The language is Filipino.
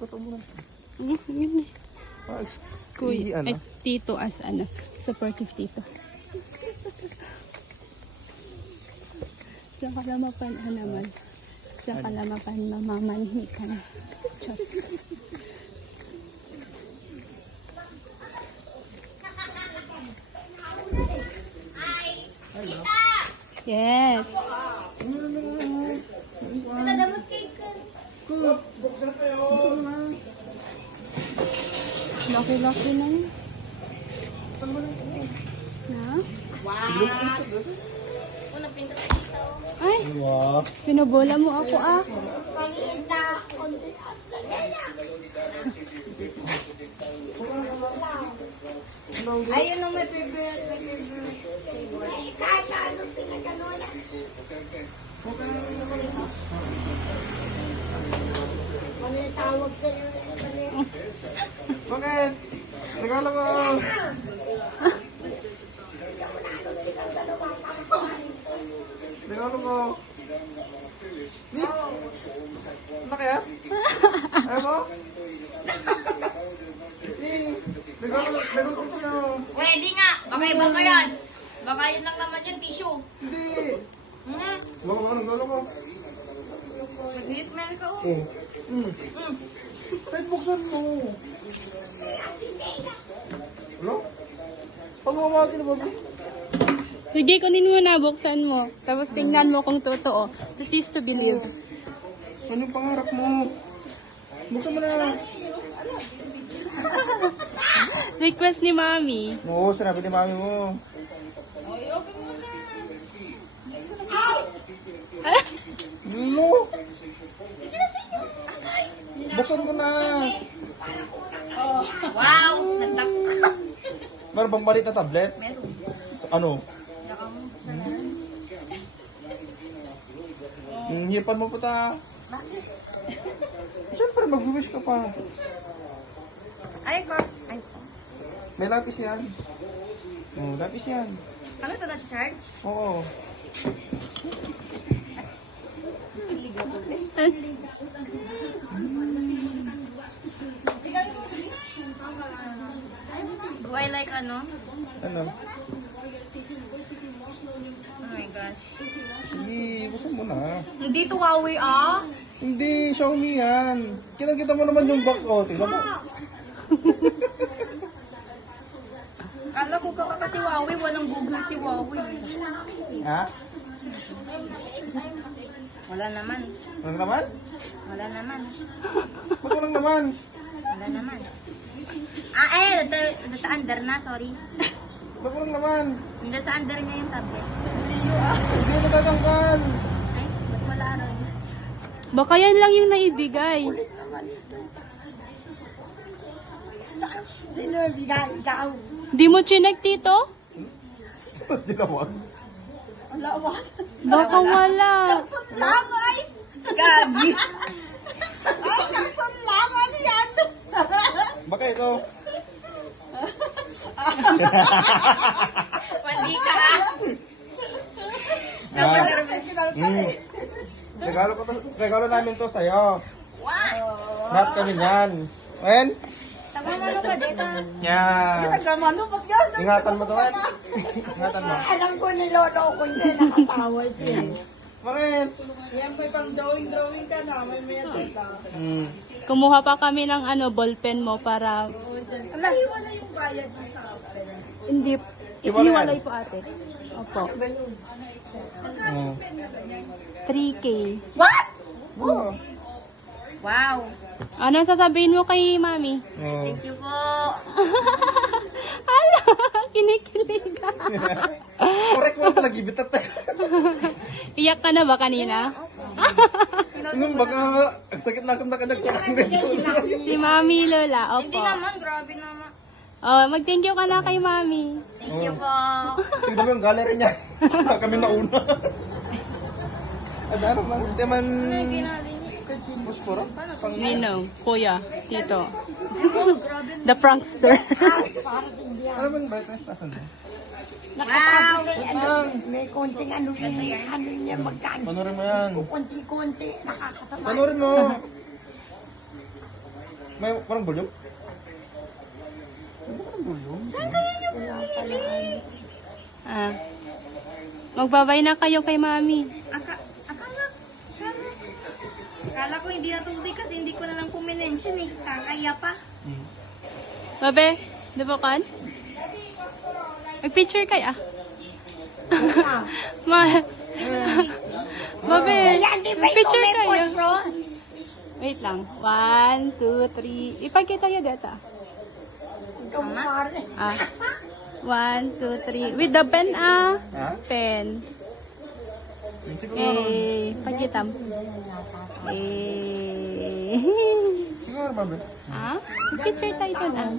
totoo mo na. Yun eh. Kuya, Ay, tito as supportive tito. Sa kalamapan naman. Sa kalamapan mamamanhikan. Diyos. Yes. Laki-laki na yun. Na? Ay, wow. pinabola mo ako ah. Ayun ang may favorite. Ano yung tawag sa'yo? Bakit? Regalo ko. Regalo ko. Ni? Ano kaya? Ayaw mo? Ni? Regalo ko sa'yo. Pwede nga. Baka iba ka yan. Baka yun lang naman yan, tissue. Hindi. Regalo ko. Nag-smell ka oh. Kahit buksan mo. Ano? Pamamagin mo ba? Sige, kunin mo na, buksan mo. Tapos tingnan mo kung totoo. To see is to believe. Ano yung pangarap mo? Buksan mo na. Request ni Mami. Oo, sinabi ni mami mo. Lolo! Buksan mo na. Wow! Nagtak. Meron bang malit na tablet? Meron. Ano? Hipan mo puta. Siyempre, mag-wish ka pa. Ay, ko. Ay, May lapis yan. Oh, lapis yan. ano ito na-charge? Oo. Do I like ano? Ano? Oh my gosh. Sige, buksan mo na. Hindi to Huawei ah. Hindi, Xiaomi yan. Kita mo naman yung box. Oh, tingnan mo. Kala ko baka kasi Huawei, walang Google si Huawei. Ha? Wala naman. Ano naman? Wala naman. Ba't walang naman? Wala naman. Dito under na, sorry. Ba't walang naman? Hindi sa under niya yung tablet. Hindi mo tatangkan. Ay, ba't wala ron? Baka yan lang yung naibigay. Sino bigay? Ikaw. Di mo chinek, tito? Ba't ginawag? Wala, wala. Baka wala. Lang ay! Gabi! Ay, karton lang! Ano yan? Baka ito. Mali ka ha? Regalo namin to sa'yo. Wow! Lahat kami niyan. Wen? Tagamano ka dito? Yan. Tagamano? Ba't gano'n? Ingatan mo to, Wen. Ingatan mo. Alam ko nilolo ko hindi nakatawad eh. Bakit? Yan pa pang drawing ka na. May data. Kumuha pa kami ng ballpen mo para Alam, wala yung bayad mo sa akin. hindi Hiwalay. hiwalay po ate. Opo. Oh. 3K. What? Oh. Wow! Ano sasabihin mo kay Mami? Oh. Thank you po! Ala, kinikilig ka. Correct mo pala, gibitat tayo. Iyak ka na ba kanina? Nung baka, ang sakit na akong nakadag sa akin. Si Mami Lola, Hindi opo. naman, grabe naman. Oh, mag-thank you ka na kay Mami. Thank you po! Tignan mo yung gallery niya. Kami nauna. At ano man, hindi man... Busporo? Pang... Ninong, kuya, tito. The prankster. Ano bang brightness? Nasaan ba? Wow! May konting ano niya magkano. Panorin mo yan. Konti-konti, nakakasama. Panorin mo. May parang bulyo? Ah. Magbabay na kayo kay mami. Akala ko hindi natuloy kasi hindi ko na lang kuminensyon eh. Kakaya pa. Babe, di ba kan? Mag-picture kay ah. Babe, mag-picture kayo. Wait lang. 1, 2, 3. Ipagkita yun data. Ah. 1, 2, 3. With the pen ah. Ha? Pen. Eh, pagkitam. Eh. Siguro ba, be? Ah? Picture tayo dun ah.